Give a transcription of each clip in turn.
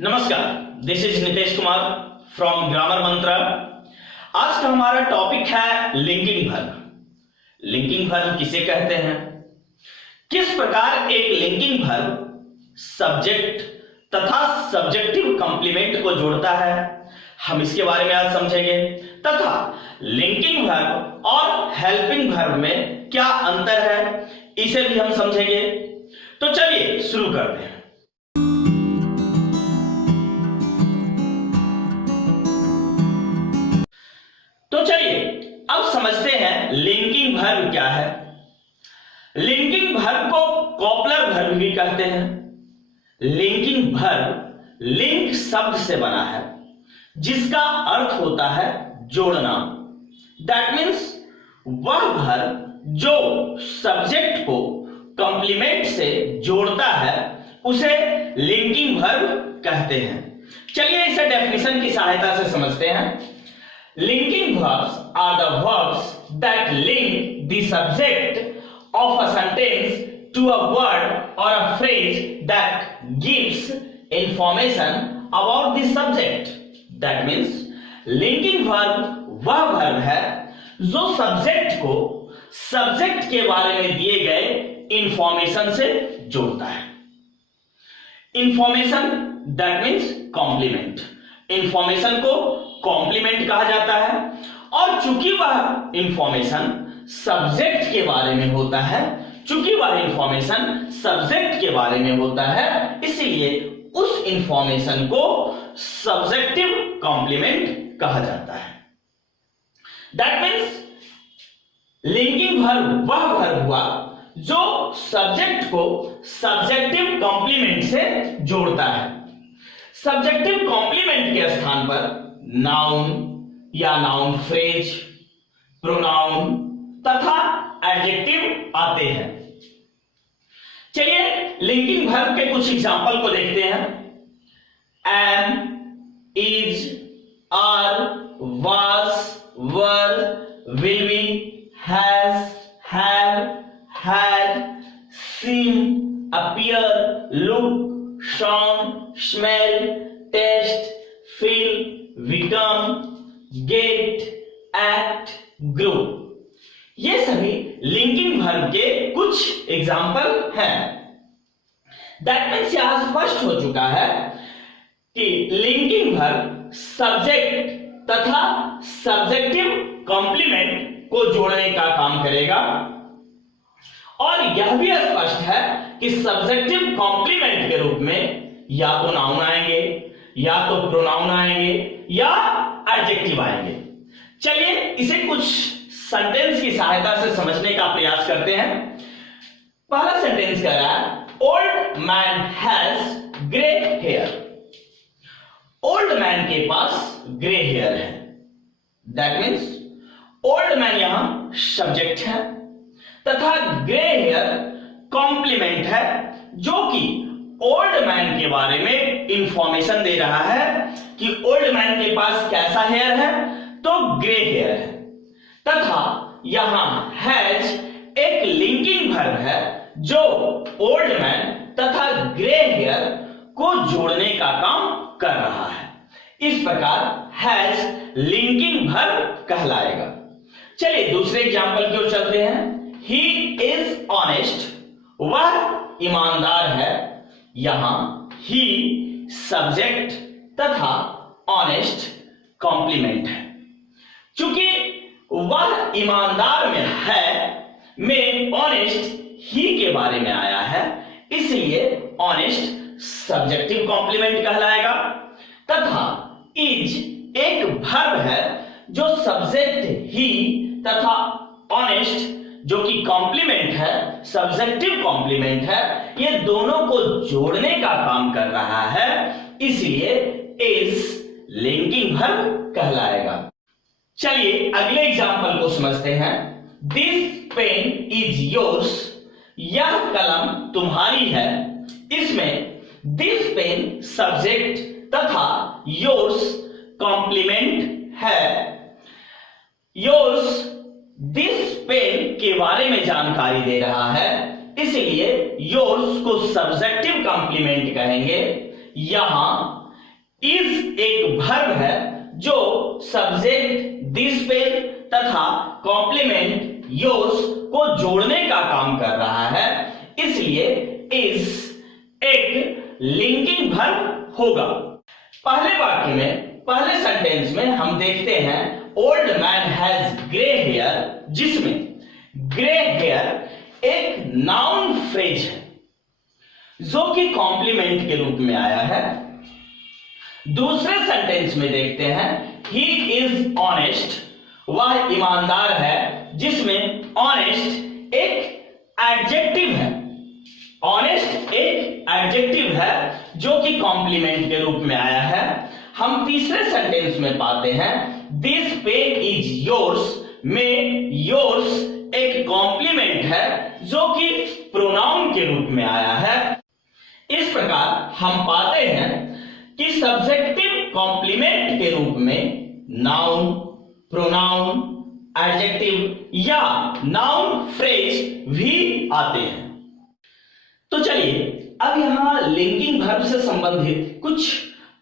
नमस्कार, this is Nitesh Kumar from grammar Mantra. आज का हमारा टॉपिक है लिंकिंग वर्ब। लिंकिंग वर्ब किसे कहते हैं, किस प्रकार एक लिंकिंग वर्ब सब्जेक्ट तथा सब्जेक्टिव कंप्लीमेंट को जोड़ता है, हम इसके बारे में आज समझेंगे। तथा लिंकिंग वर्ब और हेल्पिंग वर्ब में क्या अंतर है, इसे भी हम समझेंगे। तो चलिए शुरू करते हैं। तो चलिए अब समझते हैं लिंकिंग वर्ब क्या है। लिंकिंग वर्ब को कॉपलर वर्ब भी कहते हैं। लिंकिंग वर्ब लिंक शब्द से बना है जिसका अर्थ होता है जोड़ना। दैट मीन्स वह वर्ब जो सब्जेक्ट को कंप्लीमेंट से जोड़ता है उसे लिंकिंग वर्ब कहते हैं। चलिए इसे डेफिनेशन की सहायता से समझते हैं। Linking verbs are the verbs that link the subject of a sentence to a word or a phrase that gives information about the subject. That means linking verb वह verb है जो सब्जेक्ट को subject के बारे में दिए गए information से जोड़ता है। Information that means complement. Information को कॉम्प्लीमेंट कहा जाता है और चूंकि वह इंफॉर्मेशन सब्जेक्ट के बारे में होता है, चूंकि वह इंफॉर्मेशन सब्जेक्ट के बारे में होता है, इसलिए उस इंफॉर्मेशन को सब्जेक्टिव कॉम्प्लीमेंट कहा जाता है। दैट मीन्स लिंकिंग वर्ब वह वर्ब हुआ जो सब्जेक्ट को सब्जेक्टिव कॉम्प्लीमेंट से जोड़ता है। सब्जेक्टिव कॉम्प्लीमेंट के स्थान पर नाउन या नाउन फ्रेज, प्रोनाउन तथा एडजेक्टिव आते हैं। चलिए लिंकिंग वर्ब के कुछ एग्जांपल को देखते हैं। Am, is, are, was, were, will be, has, have, had, seen, appear, look, shown, smell, taste, feel, become, get, act, grow, ये सभी लिंकिंग वर्ब के कुछ एग्जाम्पल हैं। दैट मीन्स यहां स्पष्ट हो चुका है कि लिंकिंग वर्ब सब्जेक्ट तथा सब्जेक्टिव कॉम्प्लीमेंट को जोड़ने का काम करेगा और यह भी स्पष्ट है कि सब्जेक्टिव कॉम्प्लीमेंट के रूप में या तो नाउन आएंगे, या तो प्रोनाउन आएंगे, या एडजेक्टिव आएंगे। चलिए इसे कुछ सेंटेंस की सहायता से समझने का प्रयास करते हैं। पहला सेंटेंस कह रहा है old man has grey hair. Old man के पास ग्रे हेयर है। दैट मीन्स ओल्ड मैन यहां सब्जेक्ट है तथा ग्रे हेयर कॉम्प्लीमेंट है जो कि ओल्ड मैन के बारे में इंफॉर्मेशन दे रहा है कि ओल्ड मैन के पास कैसा हेयर है, तो ग्रे हेयर है। तथा यहां हैज एक लिंकिंग वर्ब है जो ओल्ड मैन तथा ग्रे हेयर को जोड़ने का काम कर रहा है। इस प्रकार हैज लिंकिंग वर्ब कहलाएगा। चलिए दूसरे एग्जांपल की ओर चलते हैं। ही इज ऑनेस्ट, वह ईमानदार है। यहां ही सब्जेक्ट तथा ऑनेस्ट कॉम्प्लीमेंट है। चूंकि वह ईमानदार में है में ऑनेस्ट ही के बारे में आया है, इसलिए ऑनेस्ट सब्जेक्टिव कॉम्प्लीमेंट कहलाएगा। तथा इज एक वर्ब है जो सब्जेक्ट ही तथा ऑनेस्ट जो कि कॉम्प्लीमेंट है, सब्जेक्टिव कॉम्प्लीमेंट है, ये दोनों को जोड़ने का काम कर रहा है, इसलिए इज लिंकिंग वर्ब कहलाएगा। चलिए अगले एग्जांपल को समझते हैं। दिस पेन इज योर्स, यह कलम तुम्हारी है। इसमें दिस पेन सब्जेक्ट तथा योर्स कॉम्प्लीमेंट है। योर्स दिस पेन के बारे में जानकारी दे रहा है, इसलिए योर्स को सब्जेक्टिव कॉम्प्लीमेंट कहेंगे। यहां इज एक वर्ब है जो सब्जेक्ट दिस पे तथा कॉम्प्लीमेंट योर्स को जोड़ने का काम कर रहा है, इसलिए इज एक लिंकिंग वर्ब होगा। पहले वाक्य में, पहले सेंटेंस में हम देखते हैं old man has grey hair, जिसमें ग्रे हेयर एक नाउन फ्रेज है जो कि कॉम्प्लीमेंट के रूप में आया है। दूसरे सेंटेंस में देखते हैं ही इज ऑनेस्ट, वह ईमानदार है, जिसमें ऑनेस्ट एक एडजेक्टिव है। ऑनेस्ट एक एडजेक्टिव है जो कि कॉम्प्लीमेंट के रूप में आया है। हम तीसरे सेंटेंस में पाते हैं दिस पेन इज योर्स, में योर्स एक कॉम्प्लीमेंट है जो कि प्रोनाउन के रूप में आया है। इस प्रकार हम पाते हैं कि सब्जेक्टिव कॉम्प्लीमेंट के रूप में नाउन, प्रोनाउन, एडजेक्टिव या नाउन फ्रेज भी आते हैं। तो चलिए अब यहां लिंकिंग वर्ब से संबंधित कुछ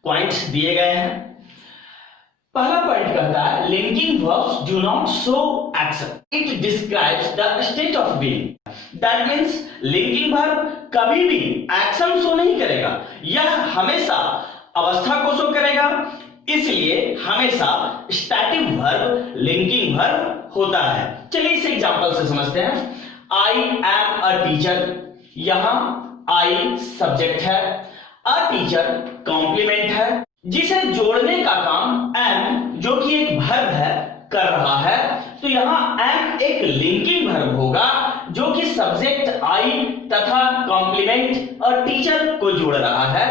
पॉइंट्स दिए गए हैं। पहला पॉइंट कहता है linking verbs do not show action, it describes the state of being. That means linking verb कभी भी एक्शन शो नहीं करेगा, यह हमेशा अवस्था को शो करेगा, इसलिए हमेशा स्टैटिक वर्ब लिंकिंग वर्ब होता है। चलिए इस एग्जांपल से समझते हैं। आई एम अ टीचर, यहां आई सब्जेक्ट है, अ टीचर कॉम्प्लीमेंट है, जिसे जोड़ने का काम एम जो कि एक वर्ब है कर रहा है। तो यहां एम एक लिंकिंग वर्ब होगा जो कि सब्जेक्ट आई तथा कॉम्प्लीमेंट अ टीचर को जोड़ रहा है,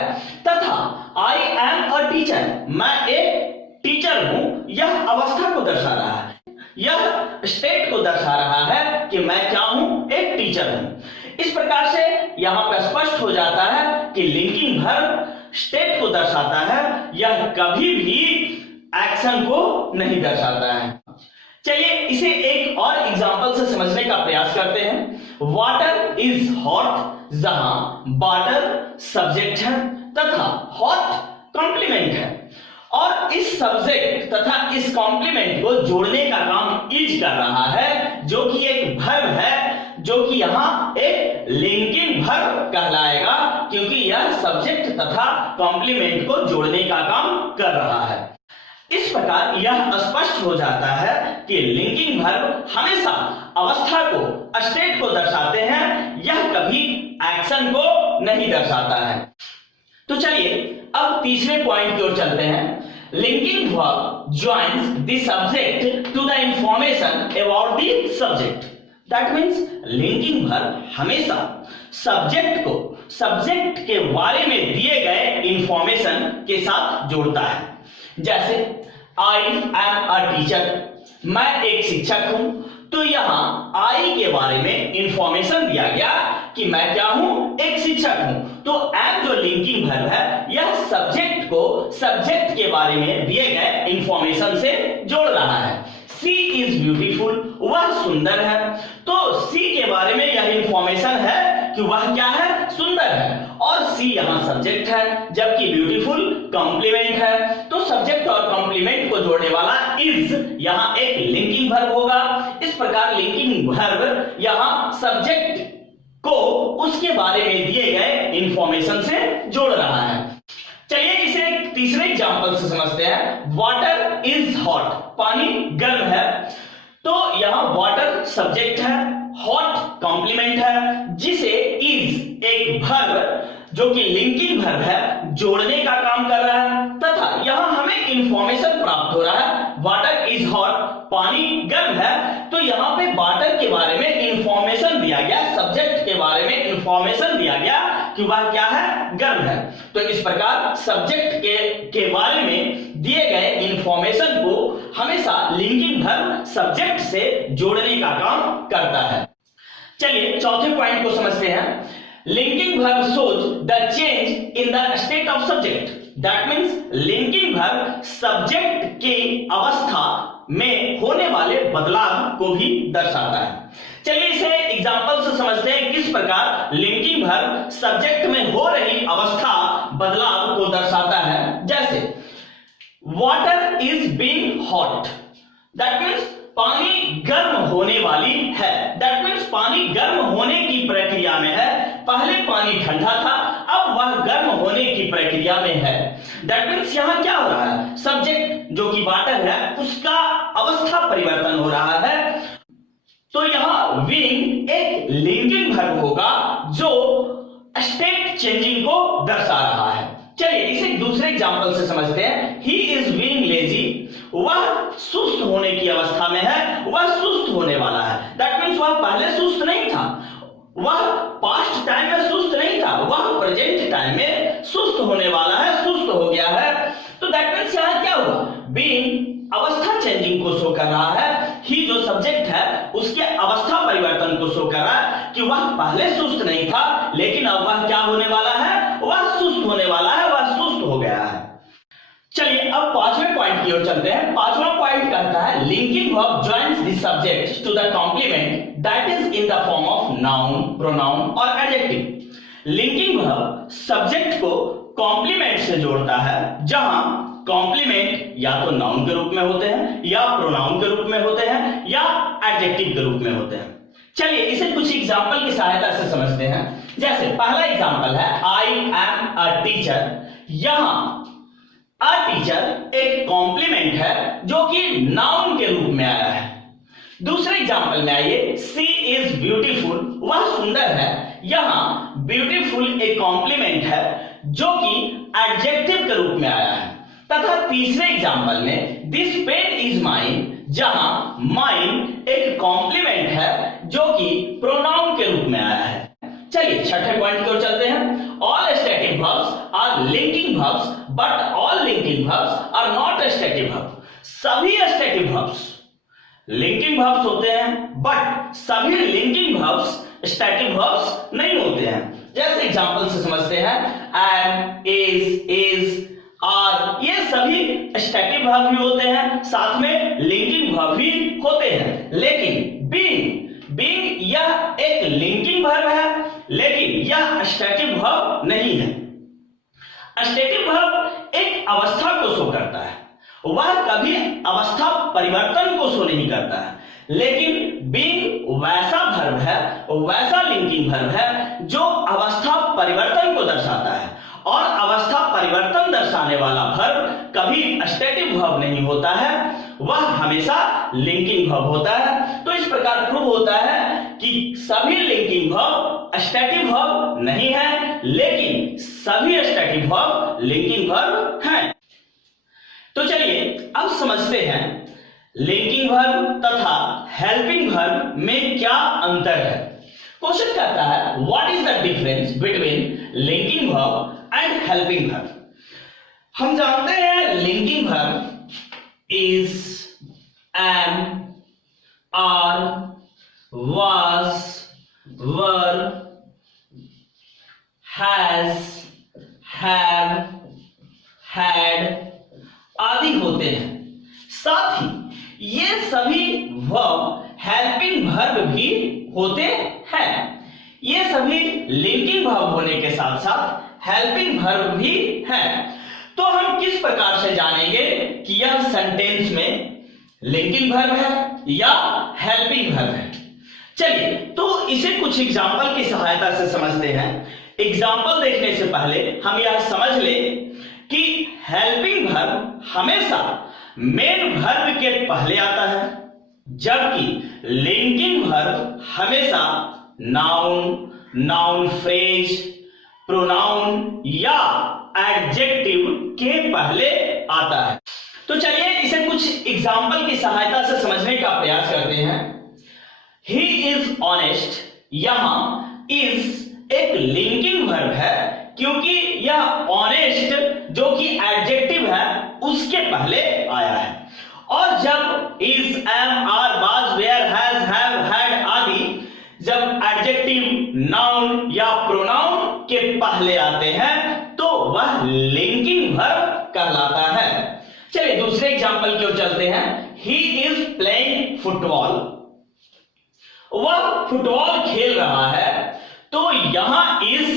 तथा आई एम अ टीचर, मैं एक टीचर हूं, यह अवस्था को दर्शा रहा है, यह स्टेट को दर्शा रहा है कि मैं क्या हूं, एक टीचर हूं। इस प्रकार से यहां पर स्पष्ट हो जाता है कि लिंकिंग वर्ब स्टेट को दर्शाता है, यह कभी भी एक्शन को नहीं दर्शाता है। चलिए इसे एक और एग्जांपल से समझने का प्रयास करते हैं। वाटर इज हॉट, जहां वाटर सब्जेक्ट है तथा हॉट कॉम्प्लीमेंट है, और इस सब्जेक्ट तथा इस कॉम्प्लीमेंट को जोड़ने का काम इज कर रहा है, जो कि एक वर्ब है, जो कि यहां एक लिंकिंग वर्ब कहलाएगा, क्योंकि यह सब्जेक्ट तथा कॉम्प्लीमेंट को जोड़ने का काम कर रहा है। इस प्रकार यह स्पष्ट हो जाता है कि लिंकिंग वर्ब हमेशा अवस्था को, स्टेट को दर्शाते हैं, यह कभी एक्शन को नहीं दर्शाता है। तो चलिए अब तीसरे पॉइंट की ओर चलते हैं। Linking verb joins the subject to the information about the subject. That means linking verb हमेशा सब्जेक्ट को सब्जेक्ट के बारे में दिए गए इंफॉर्मेशन के साथ जोड़ता है। जैसे आई एम अ टीचर, मैं एक शिक्षक हूं, तो यहां आई के बारे में इंफॉर्मेशन दिया गया कि मैं क्या हूं, एक शिक्षक हूं। तो एम जो लिंकिंग वर्ब है, यह सब्जेक्ट को सब्जेक्ट के बारे में दिए गए इंफॉर्मेशन से जोड़ रहा है। सी इज ब्यूटीफुल, वह सुंदर है, तो सी के बारे में यह इंफॉर्मेशन है कि वह क्या है, सुंदर है, और सी यहां सब्जेक्ट है, जबकि ब्यूटीफुल कॉम्प्लीमेंट है। तो सब्जेक्ट और कॉम्प्लीमेंट को जोड़ने वाला इज यहां एक लिंकिंग वर्ब होगा। इस प्रकार लिंकिंग वर्ब यहां सब्जेक्ट को उसके बारे में दिए गए इंफॉर्मेशन से जोड़ रहा है। चलिए इसे एक तीसरे एग्जांपल से समझते हैं। वाटर इज हॉट, पानी गर्म है, तो यहां वाटर सब्जेक्ट है, हॉट कॉम्प्लीमेंट है, जिसे इज एक वर्ब जो कि लिंकिंग वर्ब है जोड़ने का काम कर रहा है, तथा यहां हमें इंफॉर्मेशन प्राप्त हो रहा है वाटर इज हॉट, पानी गर्म है, तो यहां पे वाटर के बारे में इंफॉर्मेशन दिया गया, सब्जेक्ट के बारे में इंफॉर्मेशन दिया गया कि वह क्या है, गर्म है। तो इस प्रकार सब्जेक्ट के बारे में दिए गए इंफॉर्मेशन को हमेशा लिंकिंग वर्ब सब्जेक्ट से जोड़ने का काम करता है। चलिए चौथे पॉइंट को समझते हैं। Linking verb shows the change in the state of subject. That means linking verb subject की अवस्था में होने वाले बदलाव को भी दर्शाता है। चलिए इसे एग्जांपल से समझते हैं किस प्रकार लिंकिंग वर्ब सब्जेक्ट में हो रही अवस्था बदलाव को दर्शाता है। जैसे water is being hot, that means पानी गर्म होने वाली है, दैट मीन्स पानी गर्म होने की प्रक्रिया में है। पहले पानी ठंडा था, अब वह गर्म होने की प्रक्रिया में है। दैट मीन्स यहां क्या हो रहा है, सब्जेक्ट जो कि वाटर है उसका अवस्था परिवर्तन हो रहा है। तो यहां बीइंग एक लिंकिंग वर्ब होगा जो स्टेट चेंजिंग को दर्शा रहा है। चलिए इसे दूसरे एग्जांपल से समझते हैं। ही इज बीइंग लेजी, वह सुस्त होने की अवस्था में है, वह सुस्त होने वाला है। दैट मीन्स वह पहले सुस्त नहीं था, वह पास्ट टाइम में सुस्त नहीं था, वह प्रेजेंट टाइम में सुस्त होने वाला है, सुस्त हो गया है। तो दैट मीन्स यहां क्या हुआ, बीइंग अवस्था चेंजिंग को शो कर रहा है। ही जो सब्जेक्ट है उसके अवस्था परिवर्तन को शो कर रहा है कि वह पहले सुस्त नहीं था लेकिन अब वह क्या होने वाला है, वह सुस्त होने वाला है, वह सुस्त हो गया है। चलिए अब पांचवें पॉइंट की ओर चलते हैं। पांचवा पॉइंट कहता है linking verb joins the subject to the complement that is in the form of noun, pronoun और एडजेक्टिव। लिंकिंग वर्ब सब्जेक्ट को कॉम्प्लीमेंट से जोड़ता है, जहां कॉम्प्लीमेंट या तो नाउन के रूप में होते हैं या प्रोनाउन के रूप में होते हैं या एडजेक्टिव के रूप में होते हैं। चलिए इसे कुछ एग्जांपल की सहायता से समझते हैं। जैसे पहला एग्जांपल है आई एम अ टीचर। यहां अ टीचर एक कॉम्प्लीमेंट है जो कि नाउन के रूप में आया है। दूसरे एग्जांपल में आइए, सी इज ब्यूटीफुल, वह सुंदर है। यहां ब्यूटीफुल एक कॉम्प्लीमेंट है जो कि एडजेक्टिव के रूप में आया है। तथा तीसरे एग्जांपल में दिस पेन इज माइन, जहां माइन एक कॉम्प्लीमेंट है जो कि प्रोनाउन के रूप में आया है। चलिए छठे पॉइंट की ओर चलते हैं। All static verbs are linking verbs but all linking verbs are not static verb. सभी स्टैटिक वर्ब्स लिंकिंग वर्ब्स होते हैं बट सभी लिंकिंग वर्ब्स स्टैटिक वर्ब्स नहीं होते हैं। जैसे एग्जांपल से समझते हैं, एम, इज, आर, ये सभी स्टैटिक वर्ब भी होते हैं, साथ में लिंकिंग वर्ब भी होते हैं। लेकिन बीइंग यह एक लिंकिंग वर्ब है लेकिन यह स्टैटिक वर्ब नहीं है। स्टैटिक वर्ब एक अवस्था को शो करता है, वह कभी अवस्था परिवर्तन को शो नहीं करता है। लेकिन बीइंग वैसा वर्ब है, वैसा लिंकिंग वर्ब है जो अवस्था परिवर्तन को दर्शाता है, और अवस्था परिवर्तन दर्शाने वाला वर्ब कभी स्टैटिक वर्ब नहीं होता है, वह हमेशा लिंकिंग वर्ब होता है। तो इस प्रकार प्रूव होता है कि सभी लिंकिंग वर्ब स्टैटिक वर्ब नहीं है लेकिन सभी स्टैटिक वर्ब लिंकिंग वर्ब हैं। तो चलिए अब समझते हैं लिंकिंग वर्ब तथा हेल्पिंग वर्ब में क्या अंतर है। क्वेश्चन कहता है what is the difference between linking verb and helping verb. हम जानते हैं linking verb is, am, are, was, were, has, have, had आदि होते हैं। साथ ही ये सभी वर्ब हेल्पिंग वर्ब भी होते हैं। ये सभी लिंकिंग वर्ब होने के साथ साथ हेल्पिंग वर्ब भी है। तो हम किस प्रकार से जानेंगे कि यह सेंटेंस में लिंकिंग वर्ब है या हेल्पिंग वर्ब है। चलिए तो इसे कुछ एग्जांपल की सहायता से समझते हैं। एग्जांपल देखने से पहले हम यह समझ लें कि हेल्पिंग वर्ब हमेशा मेन वर्ब के पहले आता है, जबकि लिंकिंग वर्ब हमेशा नाउन, नाउन फ्रेज, प्रोनाउन या एडजेक्टिव के पहले आता है। तो चलिए इसे कुछ एग्जांपल की सहायता से समझने का प्रयास करते हैं। ही इज ऑनेस्ट, यहां इज एक लिंकिंग वर्ब है क्योंकि यह ऑनेस्ट जो कि एडजेक्टिव है उसके पहले आया है। और जब is, am, are, was, were, has, have, had आदि जब एडजेक्टिव, नाउन या प्रोनाउन के पहले आते हैं तो वह लिंकिंग वर्ब कहलाता है। चलिए दूसरे एग्जांपल की ओर चलते हैं। ही इज प्लेइंग फुटबॉल, वह फुटबॉल खेल रहा है। तो यहां इज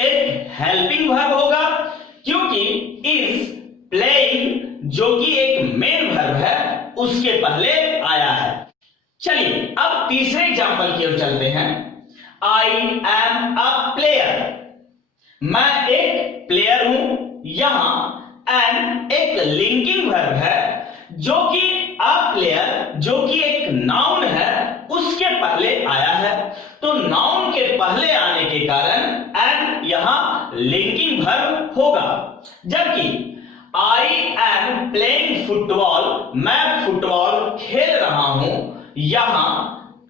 एक हेल्पिंग वर्ब होगा क्योंकि इज प्लेइंग जो कि एक मेन वर्ब है उसके पहले आया है। चलिए अब तीसरे एग्जांपल की ओर चलते हैं। आई एम अ प्लेयर, मैं एक प्लेयर हूं। यहां एम एक लिंकिंग वर्ब है जो कि अ प्लेयर जो कि एक नाउन है उसके पहले आया है। तो नाउन के पहले आने के कारण एम यहां लिंकिंग वर्ब होगा। जबकि आई एम प्लेइंग फुटबॉल, मैं फुटबॉल खेल रहा हूं, यहां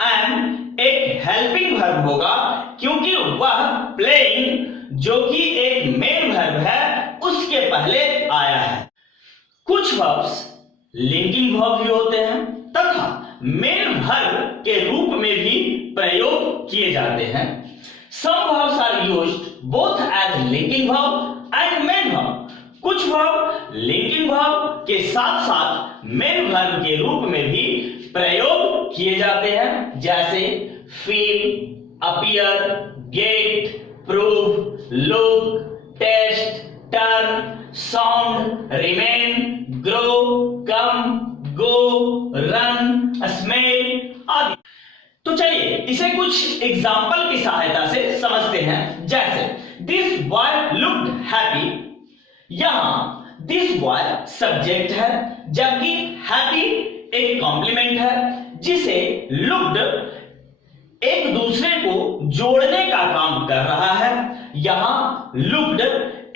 एम एक हेल्पिंग वर्ब होगा क्योंकि वह प्लेइंग जो कि एक मेन वर्ब है उसके पहले आया है। कुछ वर्ब्स लिंकिंग वर्ब भी होते हैं तथा मेन वर्ब के रूप में भी प्रयोग किए जाते हैं। Some verbs are used both as linking verb and main verb. कुछ वर्ब लिंकिंग वर्ब के साथ साथ मेन वर्ब के रूप में भी प्रयोग किए जाते हैं, जैसे feel, appear, get, prove, look, taste, turn, sound, remain, grow, come, go, run, smell आदि। तो चलिए इसे कुछ एग्जाम्पल की सहायता से समझते हैं। जैसे दिस बॉय लुक्ड हैप्पी, यहां दिस बॉय सब्जेक्ट है जबकि हैप्पी एक कॉम्प्लीमेंट है जिसे लुक्ड एक दूसरे को जोड़ने का काम कर रहा है। यहां लुक्ड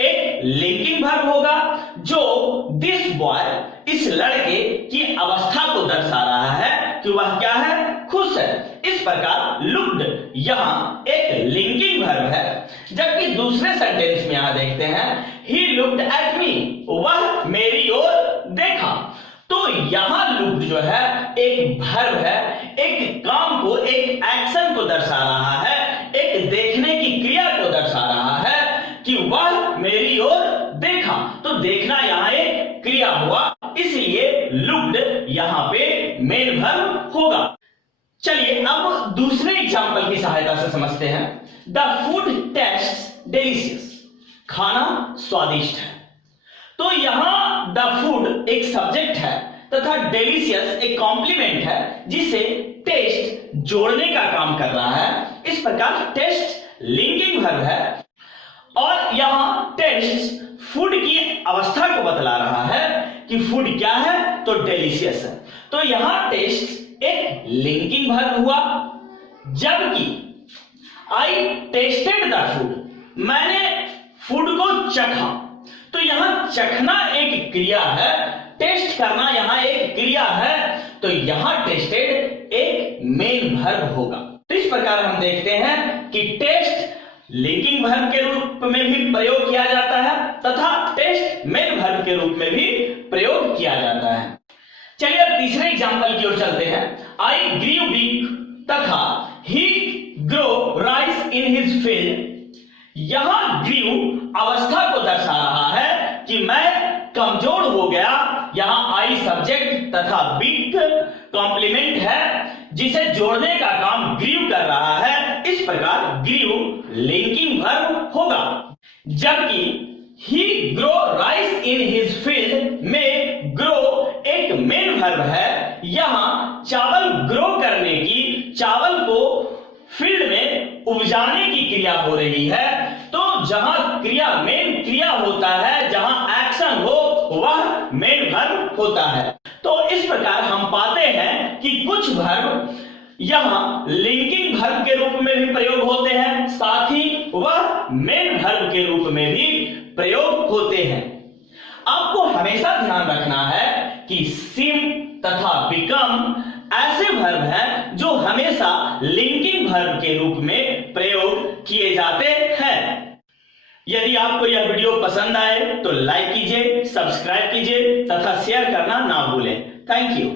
एक लिंकिंग वर्ब होगा जो दिस बॉय इस लड़के की अवस्था को दर्शा रहा है कि वह क्या है, खुश है। इस प्रकार लुक्ड यहां एक लिंकिंग वर्ब है। जबकि दूसरे सेंटेंस में यहां देखते हैं ही लुक्ड एट मी, वह मेरी ओर देखा। तो यहां लुक्ड जो है एक वर्ब है, एक काम को, एक एक्शन को दर्शा रहा है, एक देखने की क्रिया को दर्शा रहा है कि वह मेरी ओर देखा। तो देखना यहां एक क्रिया हुआ, इसलिए लुक्ड यहां पे मेन वर्ब होगा। चलिए अब दूसरे एग्जांपल की सहायता से समझते हैं। द फूड टेस्ट्स डिलीशियस, खाना स्वादिष्ट है। तो यहां द फूड एक सब्जेक्ट है तथा डिलीशियस एक कॉम्प्लीमेंट है जिसे टेस्ट जोड़ने का काम कर रहा है। इस प्रकार टेस्ट लिंकिंग वर्ब है और यहां टेस्ट फूड की अवस्था को बतला रहा है कि फूड क्या है, तो डिलीशियस है। तो यहां टेस्ट एक लिंकिंग वर्ब हुआ। जबकि आई टेस्टेड द फूड, मैंने फूड को चखा। तो यहां चखना एक क्रिया है, टेस्ट करना यहां एक क्रिया है, तो यहां टेस्टेड एक मेन वर्ब होगा। तो इस प्रकार हम देखते हैं कि टेस्ट लिंकिंग वर्ब के रूप में भी प्रयोग किया जाता है तथा टेस्ट मेन वर्ब के रूप में भी प्रयोग किया जाता है। चलिए अब तीसरे एग्जांपल की ओर चलते हैं। आई ग्रीव वीक तथा he grow rice in his field. यहां ग्रीव अवस्था को दर्शा रहा है कि मैं कमजोर हो गया। यहां आई सब्जेक्ट तथा वीक कॉम्प्लीमेंट है जिसे जोड़ने का काम ग्रीव कर रहा है। इस प्रकार ग्रीव लिंकिंग वर्ब होगा। जबकि he grow rice in his field में ग्रो एक मेन वर्ब है। यहां चावल ग्रो करने की, चावल को फील्ड में उपजाने की क्रिया हो रही है। तो जहां क्रिया मेन क्रिया होता है, जहां एक्शन हो, वह मेन वर्ब होता है। तो इस प्रकार हम पाते हैं कि कुछ वर्ब यहां लिंकिंग वर्ब के रूप में भी प्रयोग होते हैं, साथ ही वह मेन वर्ब के रूप में भी प्रयोग होते हैं। आपको हमेशा ध्यान रखना है कि सिम तथा बिकम ऐसे वर्ब हैं जो हमेशा लिंकिंग वर्ब के रूप में प्रयोग किए जाते हैं। यदि आपको यह वीडियो पसंद आए तो लाइक कीजिए, सब्सक्राइब कीजिए तथा शेयर करना ना भूलें। Thank you.